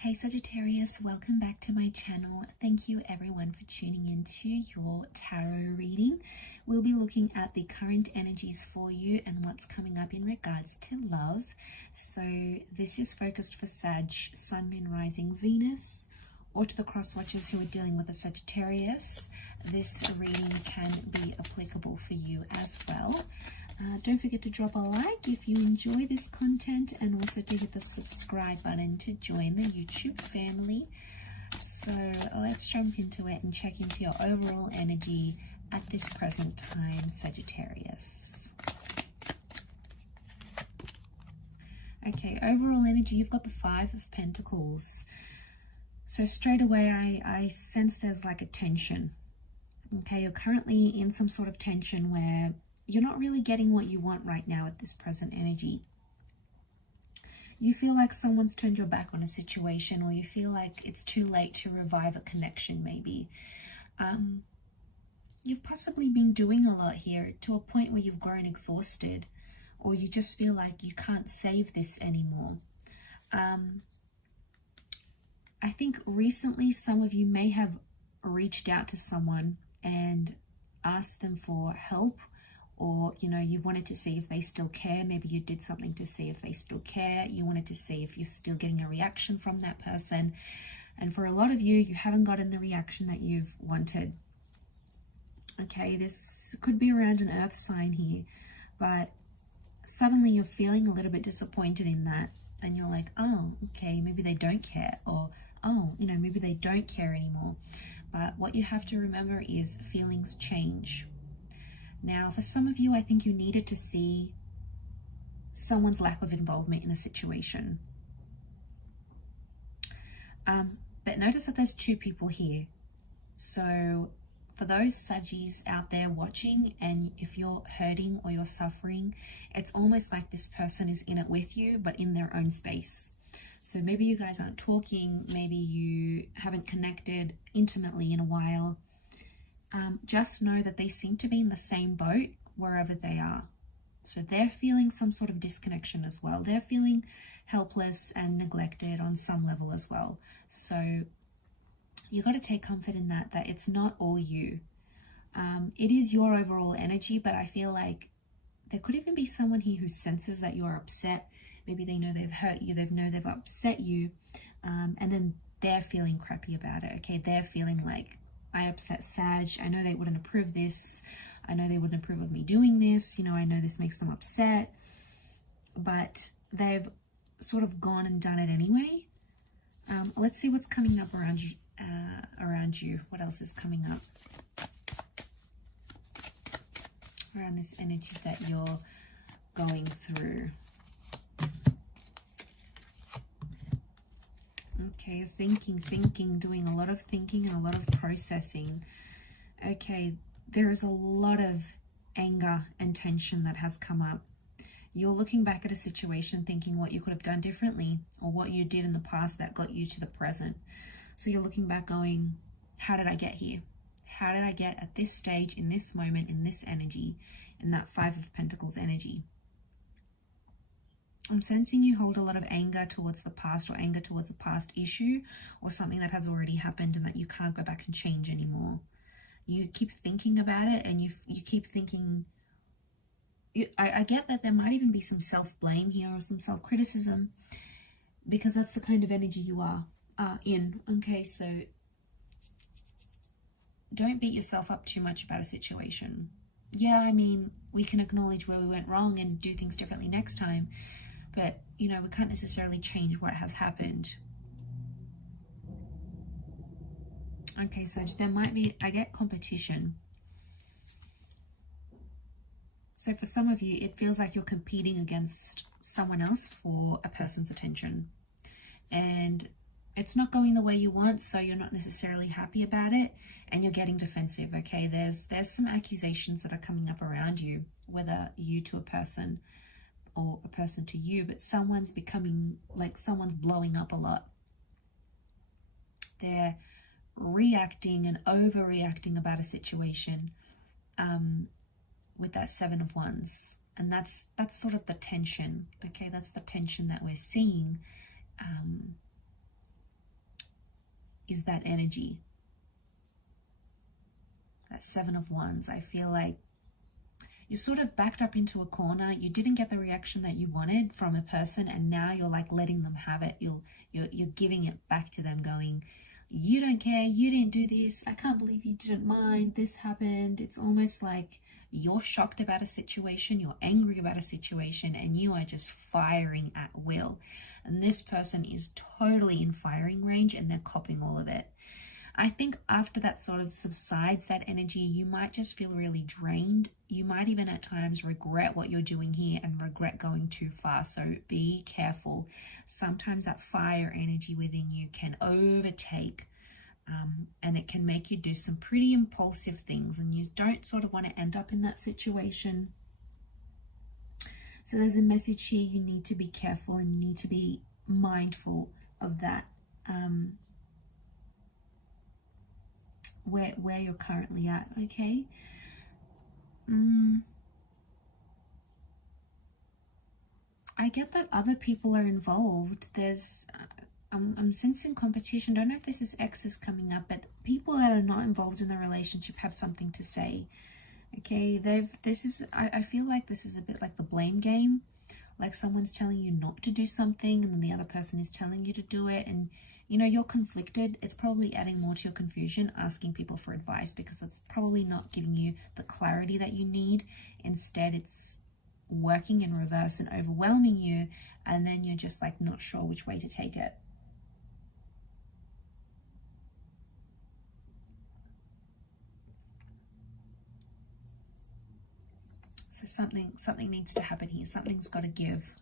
Hey Sagittarius, welcome back to my channel. Thank you everyone for tuning into your tarot reading. We'll be looking at the current energies for you and what's coming up in regards to love. So this is focused for Sag, Sun, Moon, Rising, Venus, or to the cross watchers who are dealing with a Sagittarius. This reading can be applicable for you as well. Don't forget to drop a like if you enjoy this content, and also to hit the subscribe button to join the YouTube family. So let's jump into it and check into your overall energy at this present time, Sagittarius. Okay, overall energy, you've got the Five of Pentacles. So straight away I sense there's like a tension. Okay, you're currently in some sort of tension where you're not really getting what you want right now at this present energy. You feel like someone's turned your back on a situation, or you feel like it's too late to revive a connection maybe. You've possibly been doing a lot here to a point where you've grown exhausted, or you just feel like you can't save this anymore. I think recently some of you may have reached out to someone and asked them for help, or you wanted to see if they still care. Maybe you did something to see if they still care. You wanted to see if you're still getting a reaction from that person, and for a lot of you, you haven't gotten the reaction that you've wanted. Okay, this could be around an earth sign here, but suddenly you're feeling a little bit disappointed in that, and you're like, oh, okay, maybe they don't care, or oh, maybe they don't care anymore. But what you have to remember is feelings change. Now, for some of you, I think you needed to see someone's lack of involvement in a situation. But notice that there's two people here. So for those Saggies out there watching, and if you're hurting or you're suffering, it's almost like this person is in it with you, but in their own space. So maybe you guys aren't talking, maybe you haven't connected intimately in a while. Just know that they seem to be in the same boat wherever they are. So they're feeling some sort of disconnection as well. They're feeling helpless and neglected on some level as well. So you got to take comfort in that it's not all you. It is your overall energy, but I feel like there could even be someone here who senses that you are upset. Maybe they know they've hurt you, they know they've upset you, and then they're feeling crappy about it. Okay, they're feeling like, I upset Sag, I know they wouldn't approve this, I know they wouldn't approve of me doing this, I know this makes them upset, but they've sort of gone and done it anyway. Let's see what's coming up around you. What else is coming up around this energy that you're going through? Okay, you're thinking, doing a lot of thinking and a lot of processing. Okay, there is a lot of anger and tension that has come up. You're looking back at a situation thinking what you could have done differently, or what you did in the past that got you to the present. So you're looking back going, how did I get here? How did I get at this stage, in this moment, in this energy, in that Five of Pentacles energy? I'm sensing you hold a lot of anger towards the past, or anger towards a past issue, or something that has already happened and that you can't go back and change anymore. You keep thinking about it, and you keep thinking, I get that there might even be some self-blame here, or some self-criticism, because that's the kind of energy you are in. Okay, so don't beat yourself up too much about a situation. Yeah, I mean, we can acknowledge where we went wrong and do things differently next time, but we can't necessarily change what has happened. Okay, so there might be, I get competition. So for some of you, it feels like you're competing against someone else for a person's attention, and it's not going the way you want, so you're not necessarily happy about it, and you're getting defensive. Okay, there's some accusations that are coming up around you, whether you to a person or a person to you, but someone's becoming like, someone's blowing up a lot. They're reacting and overreacting about a situation with that Seven of Wands, and that's sort of the tension. Okay, that's the tension that we're seeing. is that energy. That Seven of Wands. I feel like you're sort of backed up into a corner. You didn't get the reaction that you wanted from a person, and now you're like letting them have it. You're giving it back to them, going, you don't care, you didn't do this, I can't believe you didn't mind, this happened. It's almost like you're shocked about a situation, you're angry about a situation, and you are just firing at will. And this person is totally in firing range, and they're copying all of it. I think after that sort of subsides, that energy, you might just feel really drained. You might even at times regret what you're doing here and regret going too far. So be careful. Sometimes that fire energy within you can overtake, and it can make you do some pretty impulsive things, and you don't sort of want to end up in that situation. So there's a message here. You need to be careful and you need to be mindful of that. Where you're currently at, okay? I get that other people are involved. There's, I'm sensing competition. Don't know if this is exes coming up, but people that are not involved in the relationship have something to say. Okay, I feel like this is a bit like the blame game. Like someone's telling you not to do something, and then the other person is telling you to do it, and you know, you're conflicted. It's probably adding more to your confusion, asking people for advice, because it's probably not giving you the clarity that you need. Instead, it's working in reverse and overwhelming you, and then you're just like not sure which way to take it. So something needs to happen here. Something's got to give.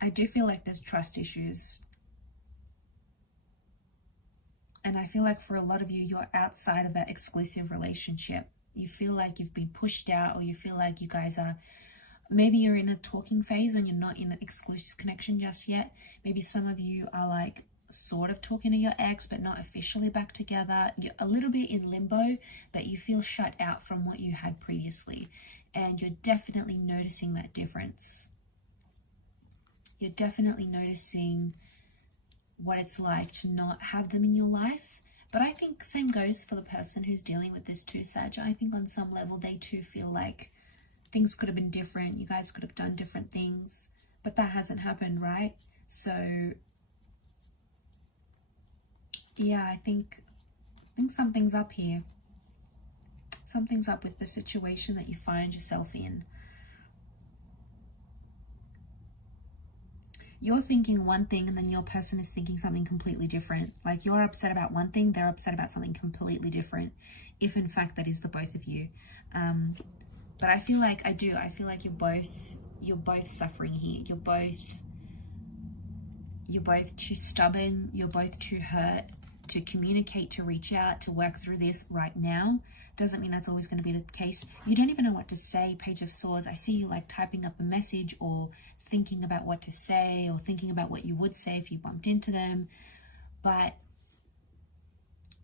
I do feel like there's trust issues. And I feel like for a lot of you, you're outside of that exclusive relationship. You feel like you've been pushed out, or you feel like you guys are, maybe you're in a talking phase when you're not in an exclusive connection just yet. Maybe some of you are like sort of talking to your ex, but not officially back together. You're a little bit in limbo, but you feel shut out from what you had previously. And you're definitely noticing that difference. You're definitely noticing what it's like to not have them in your life. But I think same goes for the person who's dealing with this too, Sag. I think on some level they too feel like things could have been different. You guys could have done different things, but that hasn't happened, right? So yeah, I think something's up here. Something's up with the situation that you find yourself in. You're thinking one thing, and then your person is thinking something completely different. Like you're upset about one thing, they're upset about something completely different, if in fact that is the both of you. But I feel like you're both suffering here. You're both too stubborn, you're both too hurt to communicate, to reach out, to work through this right now. Doesn't mean that's always going to be the case. You don't even know what to say. Page of Swords. I see you like typing up a message, or thinking about what to say, or thinking about what you would say if you bumped into them. But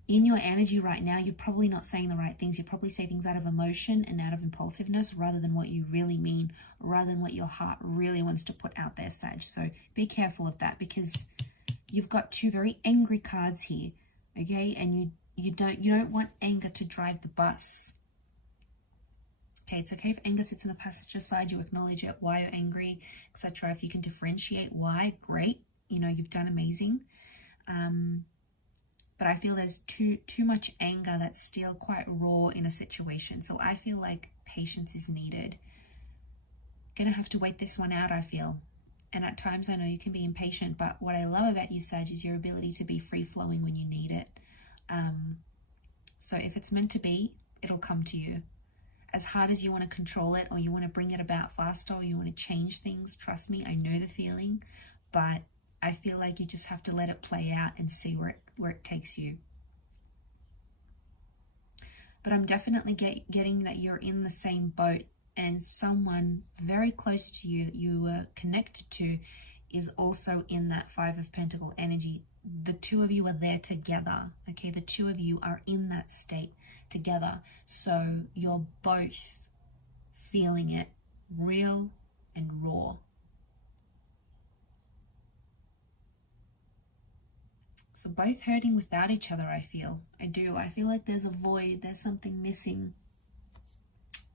in your energy right now, you're probably not saying the right things. You probably say things out of emotion and out of impulsiveness, rather than what you really mean, rather than what your heart really wants to put out there, Sag. So be careful of that, because you've got two very angry cards here, okay? And you don't want anger to drive the bus. Okay, it's okay if anger sits in the passenger side. You acknowledge it, why you're angry, etc. If you can differentiate why, great. You know, you've done amazing. But I feel there's too much anger that's still quite raw in a situation. So I feel like patience is needed. Gonna have to wait this one out, I feel. And at times I know you can be impatient, but what I love about you, Sag, is your ability to be free-flowing when you need it. So if it's meant to be, it'll come to you. As hard as you want to control it, or you want to bring it about faster, or you want to change things, trust me, I know the feeling, but I feel like you just have to let it play out and see where it takes you. But I'm definitely getting that you're in the same boat, and someone very close to you that you were connected to is also in that Five of Pentacle energy. The two of you are there together, okay? The two of you are in that state together. So you're both feeling it, real and raw. So both hurting without each other, I feel. I do. I feel like there's a void. There's something missing.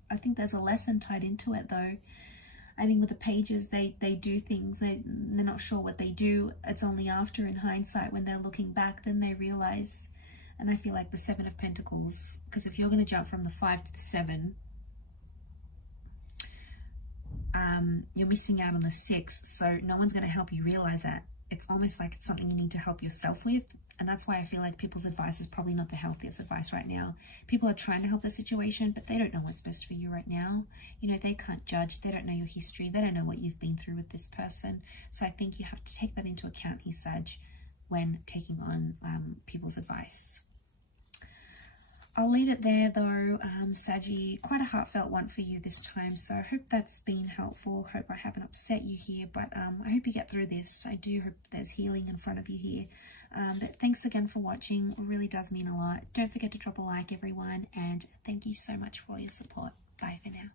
I think there's a lesson tied into it, though. I think with the pages, they do things. They're not sure what they do. It's only after, in hindsight, when they're looking back, then they realize. And I feel like the Seven of Pentacles, because if you're going to jump from the 5 to the 7, you're missing out on the 6. So no one's going to help you realize that. It's almost like it's something you need to help yourself with. And that's why I feel like people's advice is probably not the healthiest advice right now. People are trying to help the situation, but they don't know what's best for you right now. You know, they can't judge. They don't know your history. They don't know what you've been through with this person. So I think you have to take that into account here, Sag, when taking on people's advice. I'll leave it there though, Saggy. Quite a heartfelt one for you this time, so I hope that's been helpful. Hope I haven't upset you here, but I hope you get through this. I do hope there's healing in front of you here. But thanks again for watching. It really does mean a lot. Don't forget to drop a like, everyone, and thank you so much for all your support. Bye for now.